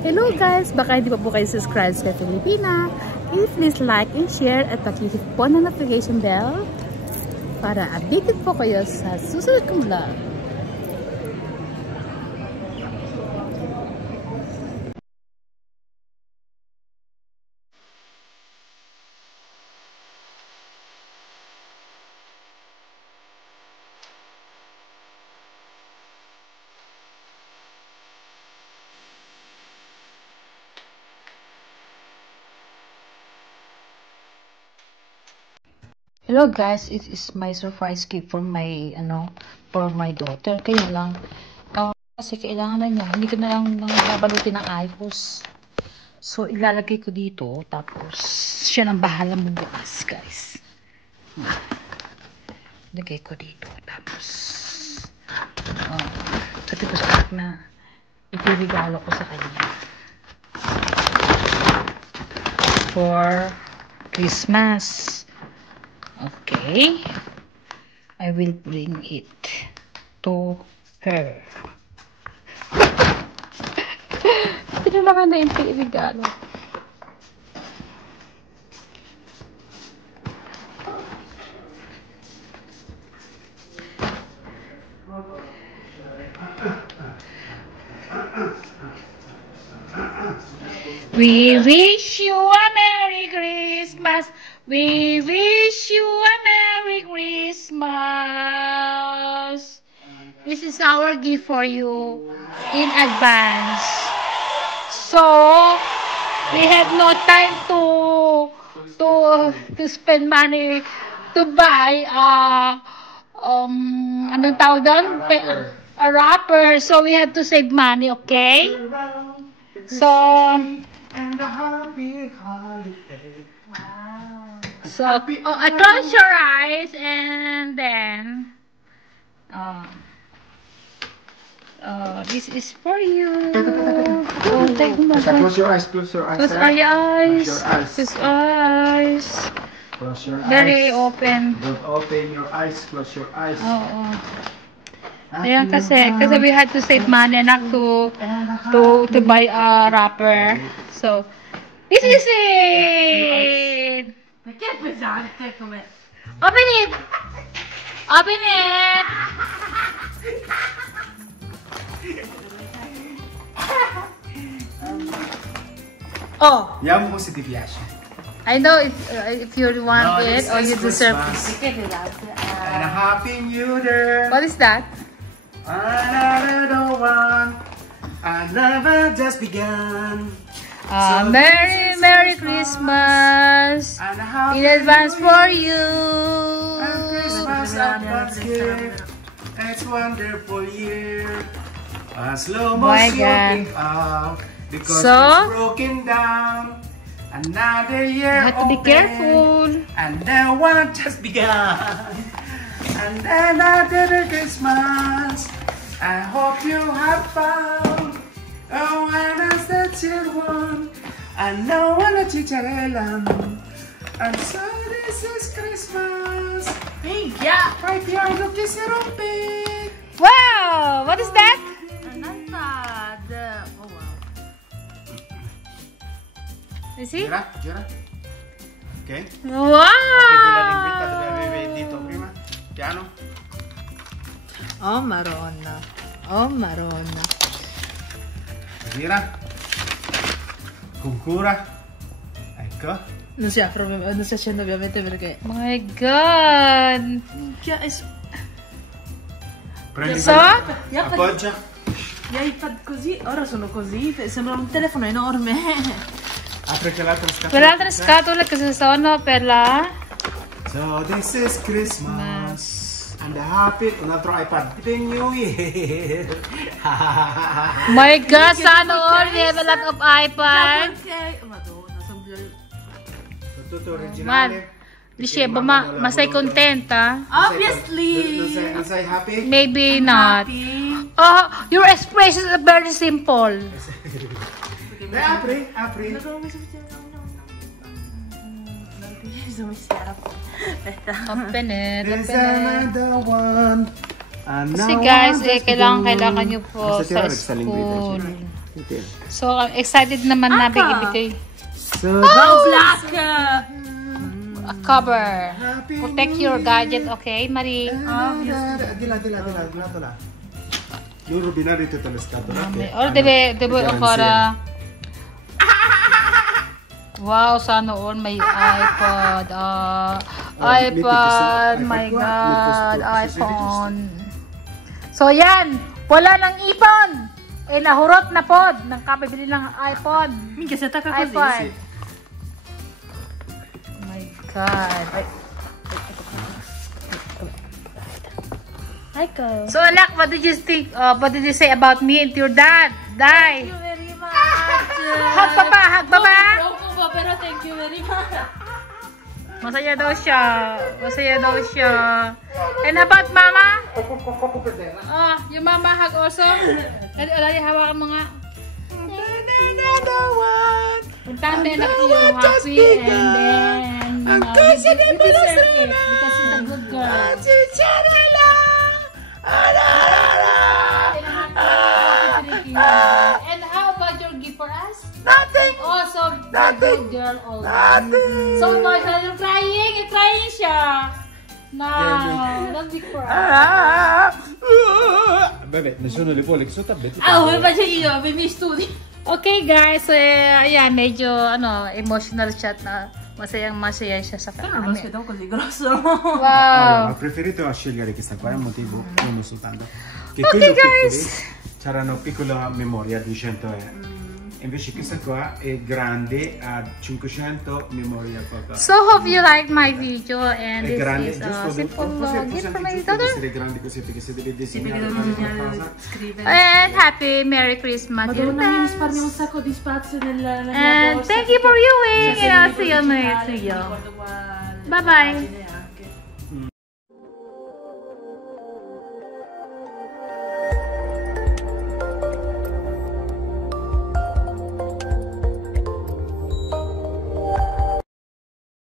Hello guys! Baka hindi pa po kayo subscribe sa Filipina. Please like and share at pakihit po ng notification bell para updated po kayo sa susunod kong vlog. Hello guys, it is my surprise gift for my daughter. Kaya lang kasi kailangan na niya. Hindi ko na lang babalutin ng ayos. So ilalagay ko dito tapos siya nang bahala magbukas, guys. Lagay ko dito tapos sabi ko sa anak na ipirigalo ko sa kanya for Christmas. Okay, I will bring it to her. Tinulakan na yung regalo. We wish you a Merry Christmas. We wish you a Merry Christmas. This is our gift for you in advance. So we have no time to spend money to buy anong tawag doon? A wrapper. So we have to save money, okay? So and a happy holiday. So, close your eyes and then, this is for you. Close your eyes, close your eyes. Close your eyes. Close your eyes. Close your eyes. Close your eyes. Very open. Don't open your eyes, close your eyes. Ayan kasi we had to save money anak to buy a wrapper. So, this is it. Open it! Open it! Oh! Yan mo si Tibiasha. I know if you want it or you deserve it. And a happy new year. What is that? Another one. Another just begun. Merry Christmas in advance for you. And Christmas advance gift. It's wonderful year. A slow motion up because it's broken down. Another year. You have to be careful. And then one just begun. And then another Christmas. I hope you have found. Oh, and I said you one. I know what you tell them. And so this is Christmas. Hey, yeah. Right here, look, is it open? Wow! What is that? Oh wow. You see? Gira. Okay. Wow! Dito, prima. Piano. Oh, Marona. Oh, Marona. Gira. Concura. Ecco. Non si accende ovviamente perché... My God! Prendi So? appoggia. Gli iPad così, ora sono così, sembra un telefono enorme. Apri quell'altra scatola. Quell'altra scatola che sono per la... So this is Christmas. And a happy, un altro iPad. Happy New Year. My God, sana all we have a lot of iPad. Madonna, sono Tutto originale. Dice, masay content, ha? Obviously. Non sei happy? Maybe not. Happy. Oh, your expression is very simple. Apri. Open it. There's another one. Kasi guys, kailangan nyo po sa school. Ito. So, excited naman na bigay. So, Black cover. Protect your gadget, okay, Marie? Dila. Io rubinare tutte le scatole. Or debe ancora. Wow, sana all may iPod. iPod, my God, iPhone. So, yan. Wala ng ipon. Nahurot na pod ng kapibili ng iPod. iPod. Oh my God. So, anak, what did you think? What did you say about me and your dad? Dai. Thank you very much. Hug papa, hug papa. Pero thank you very much. Masaya daw siya. And about mama? Oh, yung mama hug also. Alay, hawakan mo nga. Puntahan mo na yung happy and then because she's a good girl. And how about your gift for us? Nothing. Also, good girl also. Nothing. So much. You're crying siya. No, don't be crying. Vabbè, nessuno le vuole che sotto abbetti. Okay guys, ayan, medyo emotional chat na masayang-masaya siya sa kanya. Wow. Allora, ho preferito scegliere questa qua, è un motivo uno soltanto. Che quello piccoli c'erano piccola memoria 200 euro. Invece questa qua è grande, ha 500 memoria qualcosa. So hope you like my video and è this grande, is giusto, simple gift for my deve daughter. essere grande così perché se deve disegnare qualcosa. And happy Merry Christmas. Madonna, mi risparmia un sacco di spazio nella mia And borsa. thank you for viewing and I'll see you on my video. Bye bye.